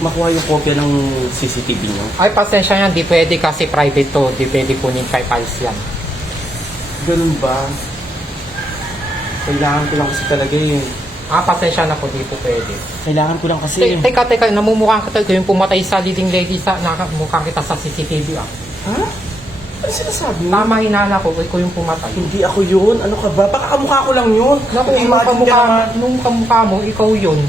makuha yung kopya ng CCTV niyo? Ay, pasensya yan. Di pwede kasi private to. Di pwede kunin kay files yan. Ganun ba? Kailangan ko lang kasi talaga eh. Pasensya na po. Di po pwede. Kailangan ko lang kasi. Teka. Namumukhang kita. Ikaw yung pumatay sa leading lady sa nakamukhang kita sa CCTV. Ha? Ano sinasabi mo? Tama hinala ko. Ikaw yung pumatay. Hindi ako yun. Ano ka ba? Baka kamukha ko lang yun. Naku, Imagine ka naman. nung kamukha mo, ikaw yun.